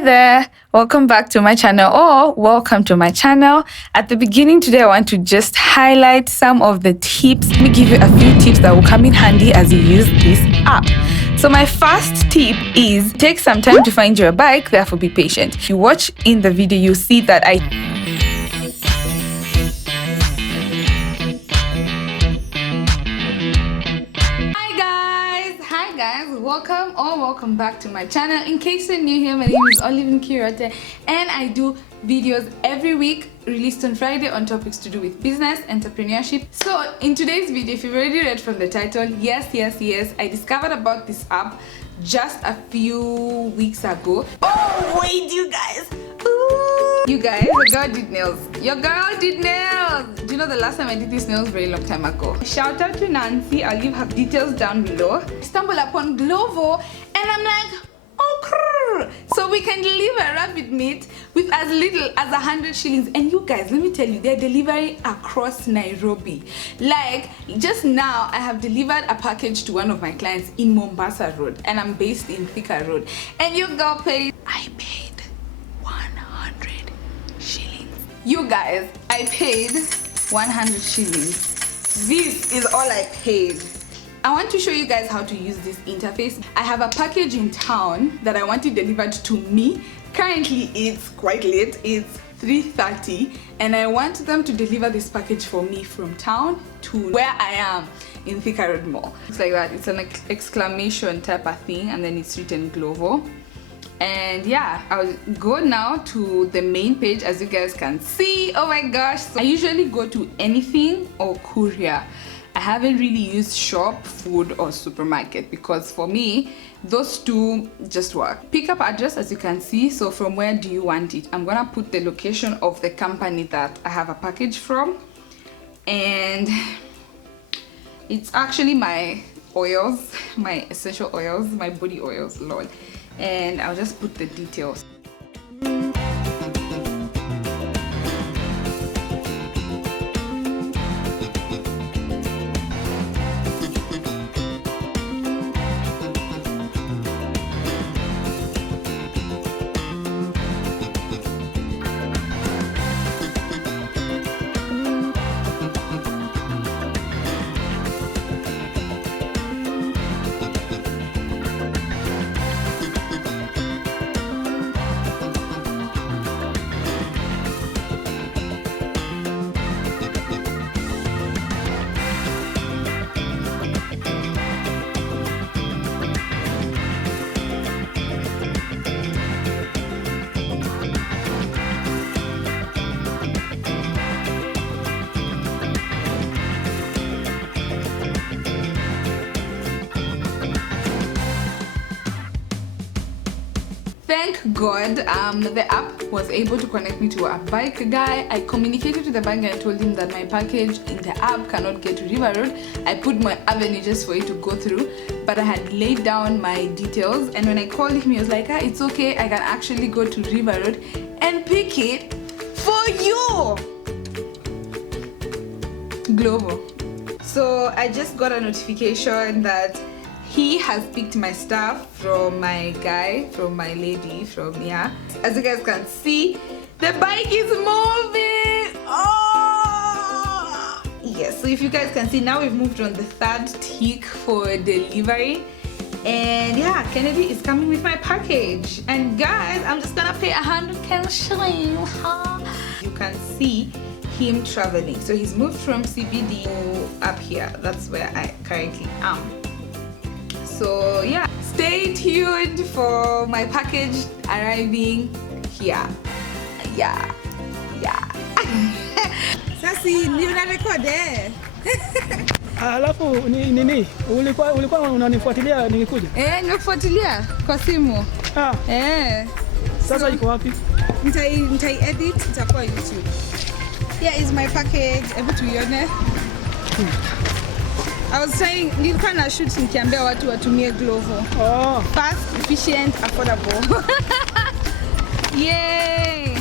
Hi there, welcome back to my channel or welcome to my channel. At the beginning today I want to just highlight some of the tips. Let me give you a few tips that will come in handy as you use this app. So my first tip is take some time to find your bike, therefore be patient. If you watch in the video you see that welcome back to my channel. In case you're new here, my name is Olly and I do videos every week released on Friday on topics to do with business, entrepreneurship. So in today's video, if you've already read from the title, yes, I discovered about this app just a few weeks ago. Oh wait, you guys, you guys, your girl did nails. Do you know the last time I did these nails? Very long time ago. Shout out to Nancy, I'll leave her details down below. I stumbled upon Glovo and I'm like, oh, so we can deliver rabbit meat with as little as 100 shillings. And you guys, let me tell you, they're delivering across Nairobi. Like just now I have delivered a package to one of my clients in Mombasa Road and I'm based in Thika Road, and your girl paid, I paid 100 shillings. You guys, I paid 100 shillings. This is all I paid. I want to show you guys how to use this interface. I have a package in town that I want it delivered to me. Currently it's quite late, it's 3:30, and I want them to deliver this package for me from town to where I am in Thika Road Mall. It's like that, it's an exclamation type of thing, and then it's written Glovo. And yeah, I'll go now to the main page. As you guys can see, oh my gosh, so I usually go to anything or courier. I haven't really used shop, food or supermarket because for me those two just work. Pickup address, as you can see, so from where do you want it? I'm gonna put the location of the company that I have a package from, and it's actually my oils, my essential oils, my body oils, lord. And I'll just put the details. Thank God the app was able to connect me to a bike guy. I communicated to the bike guy and told him that my package in the app cannot get to River Road. I put my avenue just for it to go through, but I had laid down my details, and when I called him he was like, it's okay, I can actually go to River Road and pick it for you. Glovo. So I just got a notification that he has picked my stuff from my guy, from my lady, from here. As you guys can see, the bike is moving. Oh yes, so if you guys can see, now we've moved on the third tick for delivery, and yeah, Kennedy is coming with my package. And guys, I'm just gonna pay 100 shillings. You can see him traveling, so he's moved from CBD to up here. That's where I currently am. So yeah, stay tuned for my package arriving here. Yeah. Sasi, ndio na record eh. Alafu nini? Ulikuwa unanifuatilia ningekuja? Nikufuatilia kwa simu. Sasa iko wapi? Nitai edit, itakuwa YouTube. Here is my package. Able to ione. I was saying, nilikuwa na shoot nikiambia watu watumie Glovo. Fast, efficient, affordable. Yay!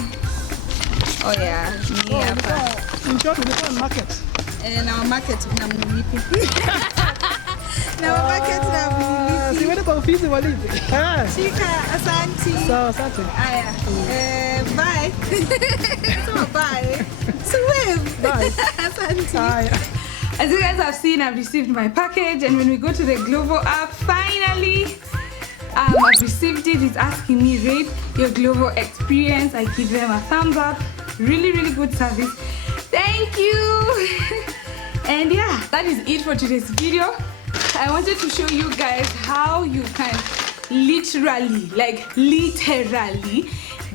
Oh yeah, ni hapa. In short, ulikuwa market. Na market na mlipi. Na market na mlipi. Si wewe kwa ofisi walipe. Shika, asante. Sawa, asante. Aya. Bye. So bye. Swim. Bye. Asante. Aya. As you guys have seen, I've received my package, and when we go to the Glovo app, finally, I've received it. It's asking me rate your Glovo experience. I give them a thumbs up. Really, really good service. Thank you. And yeah, that is it for today's video. I wanted to show you guys how you can literally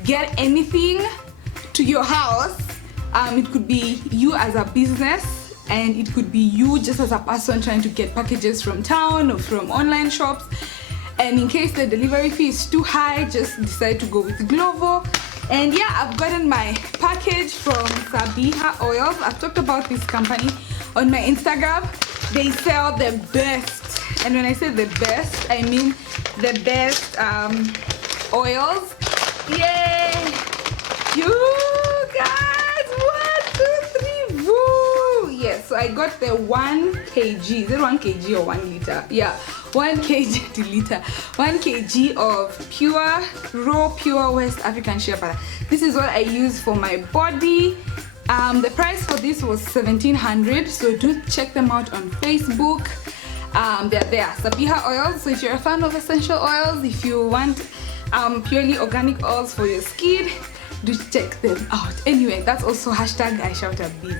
get anything to your house. It could be you as a business, and it could be you just as a person trying to get packages from town or from online shops. And in case the delivery fee is too high, just decide to go with Glovo. And yeah, I've gotten my package from SVVHPBH Oils. I've talked about this company on my Instagram. They sell the best, and when I say the best, I mean the best oils. Yay! You guys, 1, 2, 3, woo! Yes, so I got the 1 kg. Is it 1 kg or 1 liter? Yeah, 1 kg to liter. 1 kg of pure West African shea butter. This is what I use for my body. The price for this was 1,700, so do check them out on Facebook. They're there, SVVHPBH Oils. So if you're a fan of essential oils, if you want purely organic oils for your skin, do check them out. Anyway, that's also hashtag I shout at bees.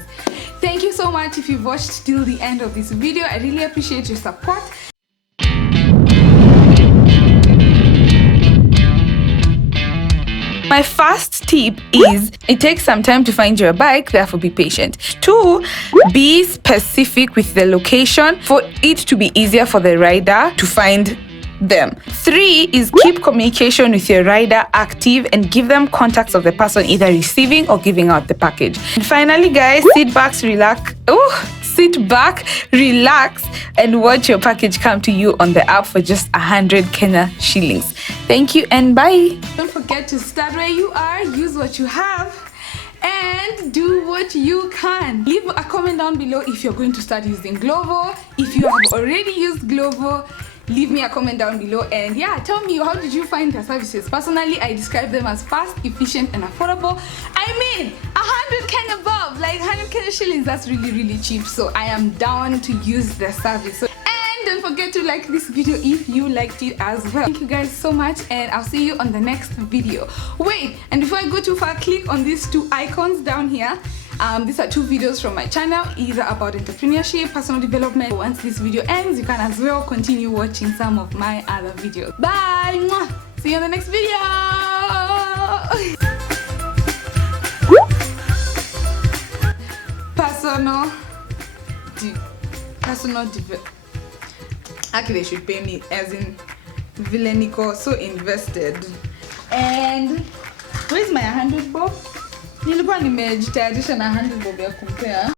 Thank you so much if you've watched till the end of this video. I really appreciate your support. My first tip is it takes some time to find your bike, therefore be patient. 2, be specific with the location for it to be easier for the rider to find them. 3 is keep communication with your rider active and give them contacts of the person either receiving or giving out the package. And finally, guys, sit back, relax, and watch your package come to you on the app for just 100 Kenya shillings. Thank you and bye. Don't forget to start where you are, use what you have, and do what you can. Leave a comment down below if you're going to start using Glovo. If you have already used Glovo, leave me a comment down below, and yeah, tell me, how did you find their services? Personally, I describe them as fast, efficient, and affordable. I mean, 100 Kenya above, like 100 Kenya shillings, that's really, really cheap. So I am down to use their service. And don't forget to like this video if you liked it as well. Thank you guys so much, and I'll see you on the next video. Wait, and before I go too far, click on these 2 icons down here. These are 2 videos from my channel, either about entrepreneurship, personal development. Once this video ends, you can as well continue watching some of my other videos. Bye! Mwah! See you on the next video! Personal development. Actually, they should pay me, as in Villenico, so invested. And where's my 100 bob? Nilikuwa nimejitayarisha na 100 bob ya kumpea.